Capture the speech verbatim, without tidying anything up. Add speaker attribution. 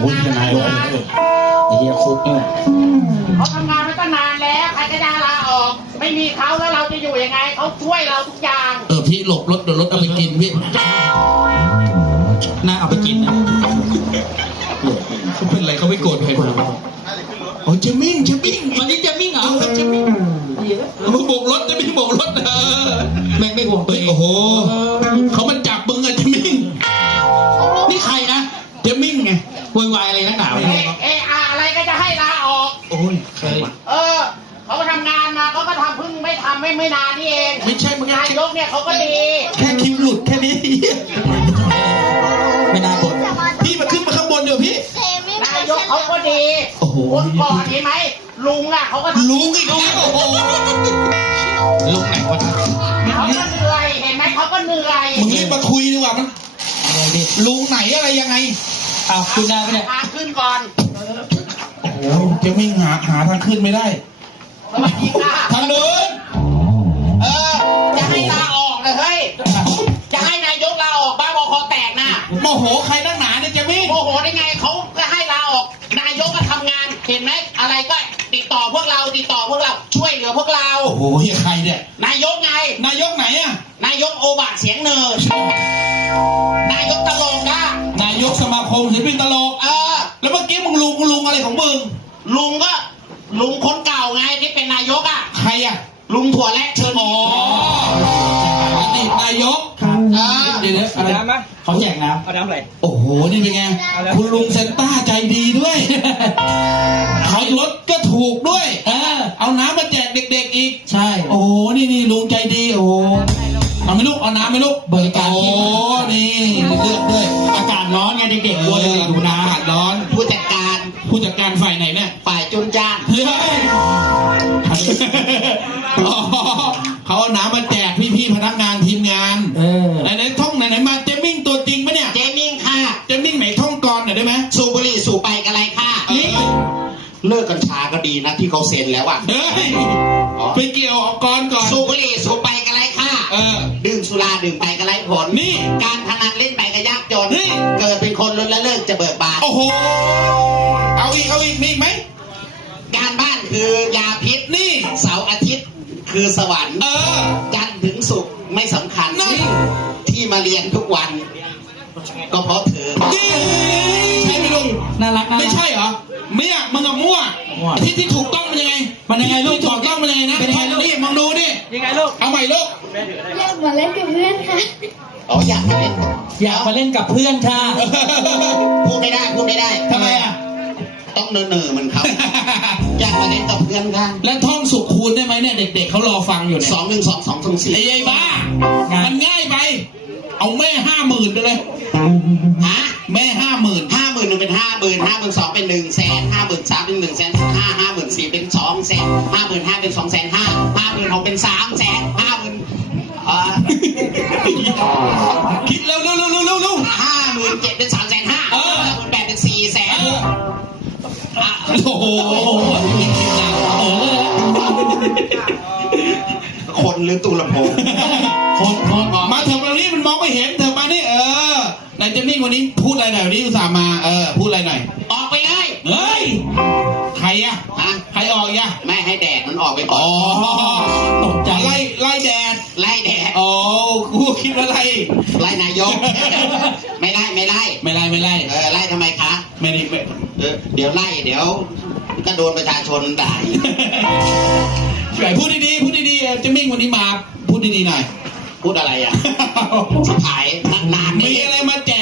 Speaker 1: พูดทนายร้อยเลยไอ้เหี้ยคุกนี่แหละ
Speaker 2: เขาทำงานมาตั้งนานแล้วใครก็จะลาออกไม่มีเขาแล้วเราจะอยู่ยังไงเขาช่วยเราทุกอย่าง
Speaker 3: เออพี่หลบรถเดี๋ยวรถเอาไปกินพี่น่าเอาไปกินนะเขาเป็นไรเขาไม่โกรธใครมาโอ้เจมิ่งเจมิ่งวันนี้เจมิ่งเหรอเจมิ่งมึงโบกรถจะไม่โบกรถเออแม่งไม่ห่วงตัวเองโอ้โหเขามันจับมึงอะเจมิ่งนี่ใครนะเจมิ่งไงวายวายอะไรนักหนา
Speaker 2: เอะเอะอะไรก็จะให้ลาออก
Speaker 3: โอ้ยใคร
Speaker 2: เออเขาก็ทำงานมาเขาก็ทำเพิ่งไม่ทำไม่ไม่นานนี่เอง
Speaker 3: ไม่ใช่มึง
Speaker 2: นายกเนี่ยเขาก็ดี
Speaker 3: แค่คลิปหลุดแค่นี้ไม่น่าบ่นพี่มาขึ้นมาข้างบนเดี๋ยวพี่
Speaker 2: นายกเขาก็ดี
Speaker 3: โอ้โห
Speaker 2: คนก่อนเห็นไหมลุงอ่ะเขาก็
Speaker 3: ลุงอีกแล้วโอ้โหลุงไหนวะ
Speaker 2: เขาก็เหนื่อยเห็นไหมเขาก็เหนื่อย
Speaker 3: มึงรีบมาคุยดีกว่ามันลุงไหนอะไรยังไงอ้าวขึ้นได้ไหมเนี่ย
Speaker 2: พาขึ้นก่อน
Speaker 3: โอ้โหจะไม่หาหาทางขึ้นไม่ได้
Speaker 2: สวัสดีค่ะ
Speaker 3: ทางเดิน
Speaker 2: เออจะให้ลาออกเลยเฮ้ยจะให้นายกลาออกบ้าบอคอแตกนะ
Speaker 3: โมโหใครนักหนาเนี่ยจะไม่
Speaker 2: โมโหได้ไงเขาก็ให้ลาออกนายกก็ทำงานเห็นไหมอะไรก็ติดต่อพวกเราติดต่อพวกเราช่วยเหลือพวกเรา
Speaker 3: โอ้โหเฮียใครเนี่ย
Speaker 2: นายกไง
Speaker 3: นายกไหนอะ
Speaker 2: นายกโอบะเสียงเนิร์ดนายกตลกอะ
Speaker 3: นายกสมาคมศิลปินตลก
Speaker 2: เออ
Speaker 3: แล้วเมื่อกี้มึงลุงลุงอะไรของมึง
Speaker 2: ลุงก็ลุงคนเก่าไงที่เป็นนายกอะ
Speaker 3: ใครอะ
Speaker 2: ลุงถั่วแระเชิญ
Speaker 3: อ๋ออดีตนายก
Speaker 2: เออ
Speaker 3: เดี๋ยวเดี๋ยวอะไร
Speaker 4: น้ำไหม
Speaker 3: เขาแจกน้
Speaker 4: เอาน้ำอะไร
Speaker 3: ำโอ้โหนี่เป็นไงคุณลุงเซนต้าใจดีด้วยเขารถก็ถูกด้วยเออเอาน้ำมาแจกเด็กๆอีกใช่โอ้โหนี่นี่ลุงใจดีโอ้โหเอาไหม่ลูกเอาน้ำไหม่ลูกบริการโอ้นี่เลือกด้วยอากาศร้อนไงเด็กๆกลัวจะติดอยู่น้ำอากาศร้อน
Speaker 2: ผู้จัดการ
Speaker 3: ผู้จัดการฝ่ายไหนเนี่ย
Speaker 2: ฝ่ายจุนจ้าน
Speaker 3: เฮ้ยอ๋อเขาเอาน้ำมาแจกพี่ๆพนักงานทีมงานไหนไหนท่องไหนไหนมาเจมิ่งตัวจริงปะเนี่ย
Speaker 2: เจมิ่งค่ะ
Speaker 3: เจมิ่งไหนท่องก่อนหน่อยได้ไหม
Speaker 2: สูบบุหรี่สูบไปกันไรค่ะ
Speaker 3: เอ้ย
Speaker 2: เลิกกัญชาก็ดีนะที่เขาเซ็นแล้วอะ
Speaker 3: เฮ้ยไปเกี่ยวเอาก่อนก่อน
Speaker 2: สูบบุหรี่สูบไปกันไรค่ะ
Speaker 3: เออ
Speaker 2: ดื่มสุราดื่มไปกันไรผล
Speaker 3: นี่
Speaker 2: การพนันเล่นไปก็ยากจน
Speaker 3: นี่
Speaker 2: เกิดเป็นคนล้นละเลิกจะเบิกบาน
Speaker 3: โอ้โหเอาอีกเอาอีกมีอีกไหม
Speaker 2: การบ้านคือยาพิษ
Speaker 3: นี่
Speaker 2: เสาร์อาทิตย์คือสวรรค์
Speaker 3: เออ
Speaker 2: จันทร์ถึงศุกร์ไม่สำคัญ
Speaker 3: นั่น
Speaker 2: ที่มาเรียนทุกวัน ก็เพราะเธอ
Speaker 3: นี่ใช่ไหมลุง
Speaker 4: น่ารักน่ารัก
Speaker 3: ไม่ใช่เหรอเมียมึงกับมั่ว
Speaker 4: มั่ว
Speaker 3: ที่ที่ถูกต้องมันยังไง
Speaker 4: มันยังไงลูก
Speaker 3: ที่ถูกต้องมันยังไงนะ
Speaker 4: เป็นยังไงลูก
Speaker 3: นี่มึงดูดิ
Speaker 4: ยังไงลูก
Speaker 3: เอาใหม่ลูก
Speaker 5: อยากมาเล่นกับเพื่อนค่ะ
Speaker 2: อ๋ออยากมาเล่น
Speaker 4: อยากมาเล่นกับเพื่อนค่ะ
Speaker 2: พูดไม่ได้พูดไม่ได้
Speaker 3: ทำไมอ่ะ
Speaker 2: ต้องเนอเนอๆเหมือนเขา อยากมาเล่นกับเพื่อนค่ะ
Speaker 3: แล้วท่องสุขคูณได้ไหมเนี่ยเด็กๆเขารอฟังอยู่เนี่ย
Speaker 2: สองหนึ่งสองสองสองสี่
Speaker 3: ไอ้ยัยบ้ามันง่ายไป เอาแม่ห้าหมื่นไปเลย
Speaker 2: ฮะ
Speaker 3: แม่ห้าหมื่น
Speaker 2: ห้าหมื่นหนึ่งเป็นห้าหมื่นห้าหมื่นสองเป็นหนึ่งแสนห้าหมื่นสามเป็นหนึ่งแสนห้าห้าหมื่นสี่เป็นสองแสนห้าหมื่นห้าเป็นสองแสนห้าห้าหมื่นหกเป็นสามแสนห้าหมื่นเอ่อ
Speaker 3: คิดเร็วเร็วเร็วเร็วเร็วเร็ว
Speaker 2: ห้าหมื่นเจ็ดเป็นสามแสนห้า
Speaker 3: เออ
Speaker 2: ห้าหมื่นแปดเป็นสี่แสน
Speaker 3: โอ้โห
Speaker 4: เออ
Speaker 2: คนหรือตุลำโพง
Speaker 3: คนคนมาเถอะตรงนี้มันมองไม่เห็นเถอะมานี่เออไหนเจมี่วันนี้พูดอะไรหน่อยวันนี้อุตส่าห์มาเออพูดอะไรหน่อย
Speaker 2: ออกไปเลย
Speaker 3: เฮ้ยใครอะ
Speaker 2: ฮะ
Speaker 3: ใครออกอะ
Speaker 2: ไม่ให้แดดมันออกไปก่อ
Speaker 3: อ๋อน
Speaker 4: ตกใจ
Speaker 3: ไล่ไล่แดด
Speaker 2: ไล่แดด
Speaker 3: อ๋อกูคิดว่าไล่
Speaker 2: ไล่นายก ไม่ไล่ไม่ไล่
Speaker 3: ไม่ไล่ไม่ไล่
Speaker 2: เออไล่ทำไมคะ
Speaker 3: ไม่ได้ไม่
Speaker 2: เออเดี๋ยวไล่เดี๋ยวก็โดนประชาชนด่าอีก
Speaker 3: ไหนพูดดีๆพูดดีๆเออเจมิ่งวันนี้มาพูดดีๆหน่อย
Speaker 2: พูดอะไรอ่ะชิบหายนานๆ
Speaker 3: มี
Speaker 2: นี่
Speaker 3: อะไรมาแจ